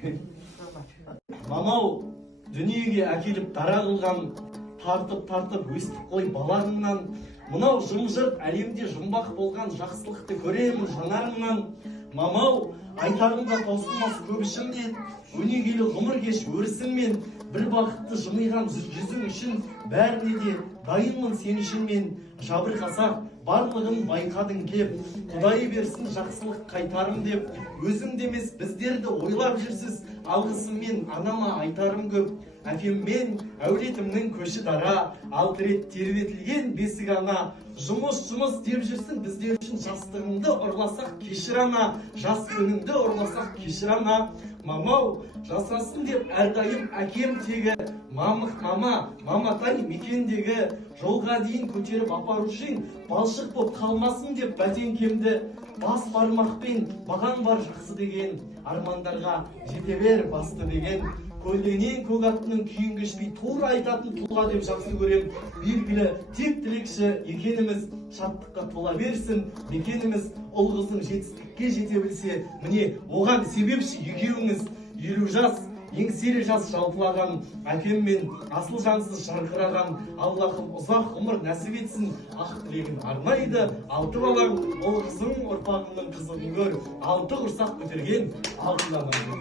Мамау дүниеге әкеліп дара қылған, тартып өстіп қой балағыңнан. Мынау жым-жырт әлемде жұмбақ болған жақсылықты көремін жанарыңнан. Мамау айтарында таусылмас көп ішімнен, өнегелі ғұмыр кеш өрісіңмен. Бір бақытты жымиған жүзің үшін бәріне де дайынмын сен үшін мен. Жабырқасақ барлығын байқадың кеп, Құдай берсін жақсылық қайтарым деп. Өзің демес біздерді ойлап жүрсіз, алғысыммен анама айтарым көп. Әкеммен әулетімнің көші дара, 6 рет тербетілген бесік ана. Жұмыс деп жүрсін біздер үшін, жастығыңды ұрласақ кешір ана, жас күніңді ұрласақ кешір ана. Мамау жасасын деп әрдайым әкем тегі, маматай мекендегі, жолға дейін көтеріп апарушың, балшық боп қалмасын деп бәтеңкемді. Бас бармақпен бағаң бар жақсы деген, армандарға жете бер басты деген. Көлденең көк аттының күйін кешпей тура айтатын тұлға деп жақсы көрем. Белгілі тек тілекші екеніміз, шаттыққа тола берсін мекеніміз. Ұл қызың жетістікке жете білсе, міне оған себепші екеуіңіз. 50 жас, еңселі жас жалпылаған, әкеммен асыл жансыз жарқыраған. Аллахым ұзақ ғұмыр нәсіп етсін, ақ тілегін арнайды 6 балаң. Ұл қызың ұрпағыңның қызығын көр, 6 құрсақ көтерген алтын адам.